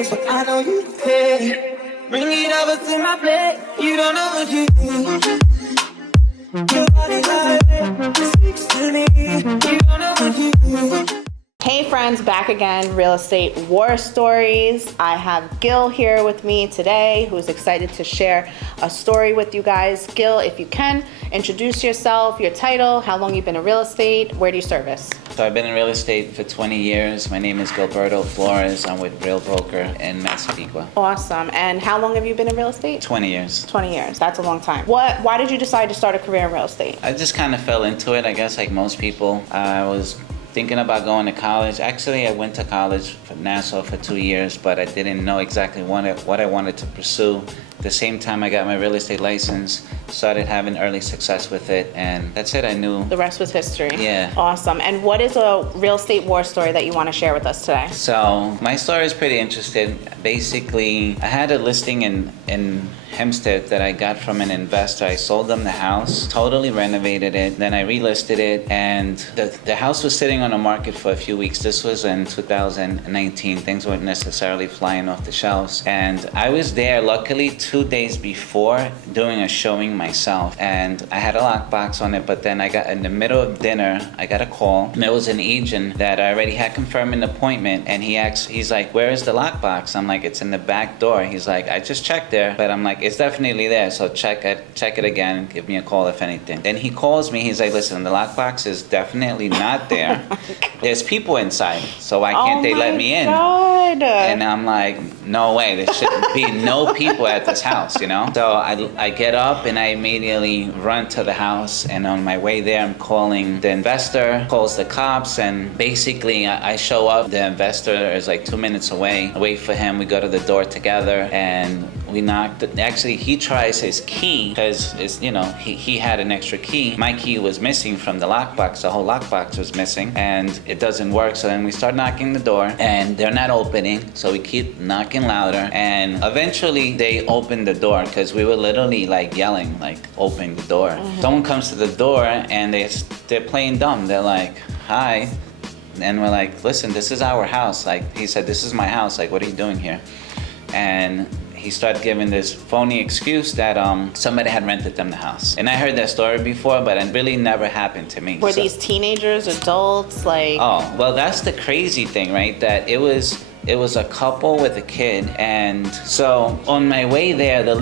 ways, but I know you care. Bring it over to my plate. You don't know what you do. Your body like speaks to me. You don't know what you do. Hey friends, back again, Real Estate War Stories. I have Gil here with me today, who's excited to share a story with you guys. Gil, if you can, introduce yourself, your title, how long you've been in real estate, where do you service? So I've been in real estate for 20 years. My name is Gilberto Flores. I'm with Real Broker in Massapequa. Awesome. And how long have you been in real estate? 20 years. 20 years. That's a long time. Why did you decide to start a career in real estate? I just kind of fell into it, I guess, like most people. I was thinking about going to college. Actually, I went to college for Nassau for 2 years, but I didn't know exactly what I wanted to pursue. At the same time, I got my real estate license, started having early success with it, and that's it. I knew. The rest was history. Yeah. Awesome. And what is a real estate war story that you want to share with us today? So my story is pretty interesting. Basically, I had a listing in Hempstead that I got from an investor. I sold them the house, totally renovated it, then I relisted it, and the house was sitting on the market for a few weeks. This was in 2019. Things weren't necessarily flying off the shelves. And I was there, luckily, 2 days before doing a showing myself. And I had a lockbox on it, but then I got in the middle of dinner, I got a call. And there was an agent that I already had confirmed an appointment, and he's like, "Where is the lockbox?" I'm like, "It's in the back door." He's like, "I just checked there," but I'm like, "It's definitely there, so check it again, give me a call if anything." Then he calls me, he's like, "Listen, the lockbox is definitely not there. There's people inside, so why can't they let me in?" God. And I'm like, "No way, there shouldn't be no people at this house, you know?" So I get up and I immediately run to the house, and on my way there, I'm calling the investor, calls the cops, and basically I show up. The investor is like 2 minutes away. I wait for him, we go to the door together, and we knocked. Actually, he tries his key because he had an extra key. My key was missing from the lockbox. The whole lockbox was missing, and it doesn't work. So then we start knocking the door, and they're not opening. So we keep knocking louder, and eventually they open the door because we were literally like yelling, like, "Open the door!" Mm-hmm. Someone comes to the door, and they're playing dumb. They're like, "Hi." And we're like, "Listen, this is our house." Like, he said, "This is my house. Like, what are you doing here?" And he started giving this phony excuse that somebody had rented them the house. And I heard that story before, but it really never happened to me. Were these teenagers, adults, like? Oh, well, that's the crazy thing, right? That it was a couple with a kid. And so on my way there, the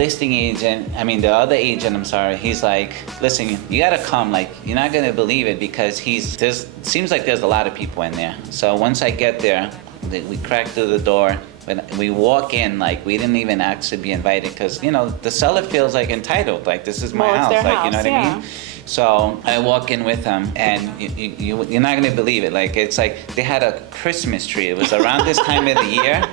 other agent, he's like, "Listen, you gotta come. Like, you're not gonna believe it because seems like there's a lot of people in there." So once I get there, we crack through the door. When we walk in, like, we didn't even actually be invited because, the seller feels like entitled. Like, this is my house. Their like, house, you know what I mean? So I walk in with them, and you're not gonna believe it. Like, it's like they had a Christmas tree. It was around this time of the year.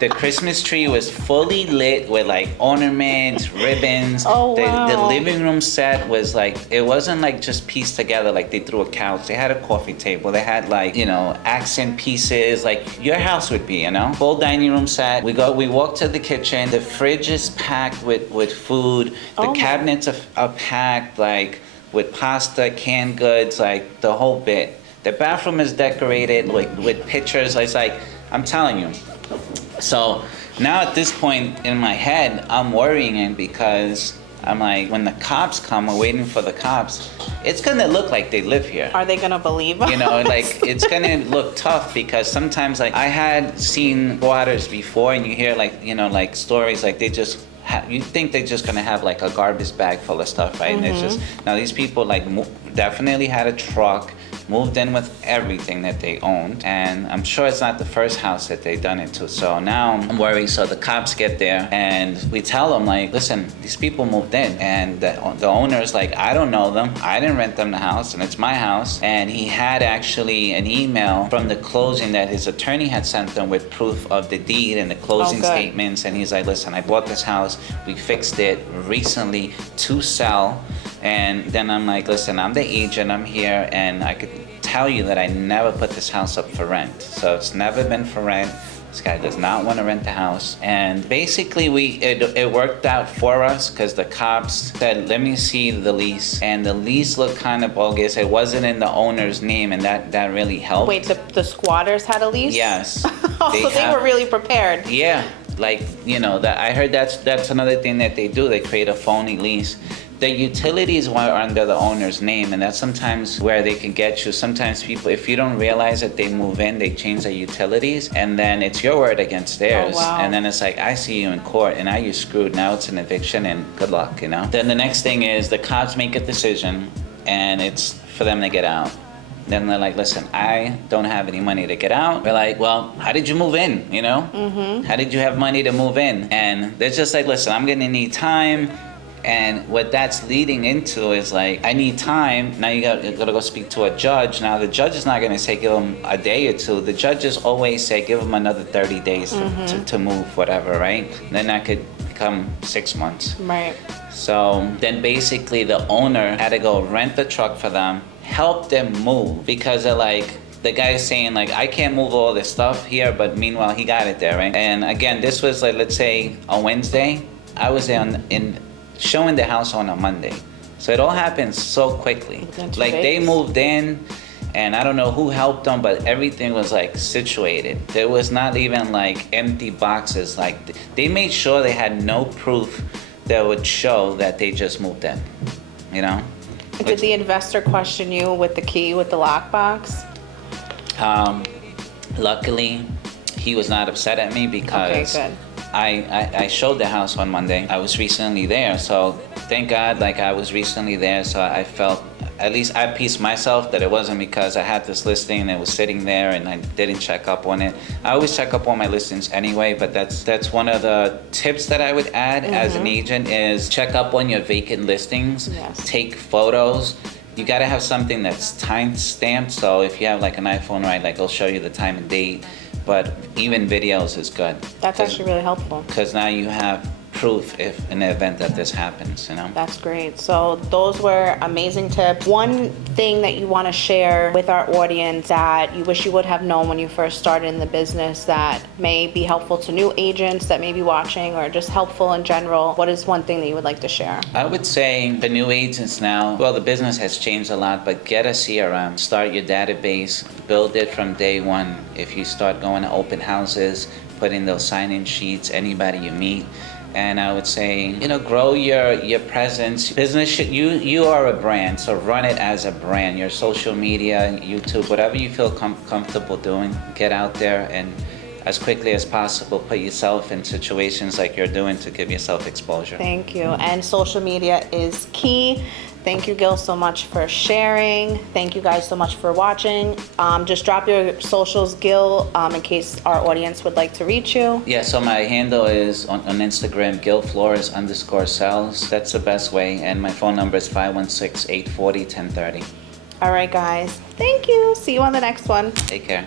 The Christmas tree was fully lit with like ornaments, ribbons. Oh, wow. The living room set was like, it wasn't like just pieced together like they threw a couch. They had a coffee table. They had like, accent pieces like your house would be, Full dining room set. We walk to the kitchen. The fridge is packed with food. The cabinets are packed like with pasta, canned goods, like the whole bit. The bathroom is decorated with pictures. It's like, I'm telling you. So now at this point in my head, I'm worrying because I'm like, when the cops come, we're waiting for the cops, it's gonna look like they live here. Are they gonna believe us? Like, it's gonna look tough because sometimes, like, I had seen squatters before, and you hear like stories like they just you think they're just gonna have like a garbage bag full of stuff, right? Mm-hmm. And it's just, now these people like definitely had a truck, moved in with everything that they owned, and I'm sure it's not the first house that they've done it to. So now I'm worried. So the cops get there, and we tell them like, "Listen, these people moved in," and the owner's like, "I don't know them. I didn't rent them the house, and it's my house." And he had actually an email from the closing that his attorney had sent them with proof of the deed and the closing statements. And he's like, "Listen, I bought this house. We fixed it recently to sell." And then I'm like, "Listen, I'm the agent. I'm here, and I could tell you that I never put this house up for rent. So it's never been for rent. This guy does not want to rent the house." And basically it worked out for us because the cops said, "Let me see the lease." And the lease looked kind of bogus. It wasn't in the owner's name, and that really helped. Wait, the squatters had a lease? Yes. So they were really prepared. Yeah, like, you know, that I heard that's another thing that they do. They create a phony lease. The utilities are under the owner's name, and that's sometimes where they can get you. Sometimes people, if you don't realize that they move in, they change their utilities, and then it's your word against theirs. Oh, wow. And then it's like, I see you in court, and now you're screwed. Now it's an eviction, and good luck, you know? Then the next thing is the cops make a decision, and it's for them to get out. Then they're like, listen, I don't have any money to get out. We're like, well, how did you move in, you know? How did you have money to move in? And they're just like, listen, I'm gonna need time. And what that's leading into is like, I need time. Now you gotta go speak to a judge. Now the judge is not gonna say give them a day or two. The judges always say give them another 30 days to move, whatever, right? Then that could become 6 months. Right. So then basically the owner had to go rent the truck for them, help them move, because they're like, the guy's saying like, I can't move all this stuff here, but meanwhile he got it there, right? And again, this was like, let's say a Wednesday. I was there showing the house on a Monday. So it all happened so quickly. Like they moved in, and I don't know who helped them, but everything was like situated. There was not even like empty boxes. Like they made sure they had no proof that would show that they just moved in, you know? Did the investor question you with the key, with the lockbox? Luckily, he was not upset at me because Okay, good. I showed the house on Monday. I was recently there, so thank God, like I was recently there, so I felt, at least I pieced myself that it wasn't because I had this listing and it was sitting there and I didn't check up on it. I always check up on my listings anyway, but that's one of the tips that I would add as an agent is check up on your vacant listings, Yes. take photos. You gotta have something that's time stamped, so if you have like an iPhone, right, like it'll show you the time and date, but even videos is good. That's actually really helpful. Because now you have proof if in the event that this happens, you know? That's great. So those were amazing tips. One thing that you want to share with our audience that you wish you would have known when you first started in the business that may be helpful to new agents that may be watching, or just helpful in general, what is one thing that you would like to share? I would say the new agents now, well, the business has changed a lot, but get a CRM, start your database, build it from day one. If you start going to open houses, put in those sign-in sheets, anybody you meet. And I would say, you know, grow your presence. Business, you are a brand, so run it as a brand. Your social media, YouTube, whatever you feel comfortable doing, get out there and as quickly as possible put yourself in situations like you're doing to give yourself exposure. Thank you. And social media is key. Thank you, Gil, so much for sharing. Thank you guys so much for watching. Just drop your socials, Gil, in case our audience would like to reach you. Yeah, so my handle is on Instagram, GilFlores_sales. That's the best way. And my phone number is 516-840-1030. All right, guys. Thank you. See you on the next one. Take care.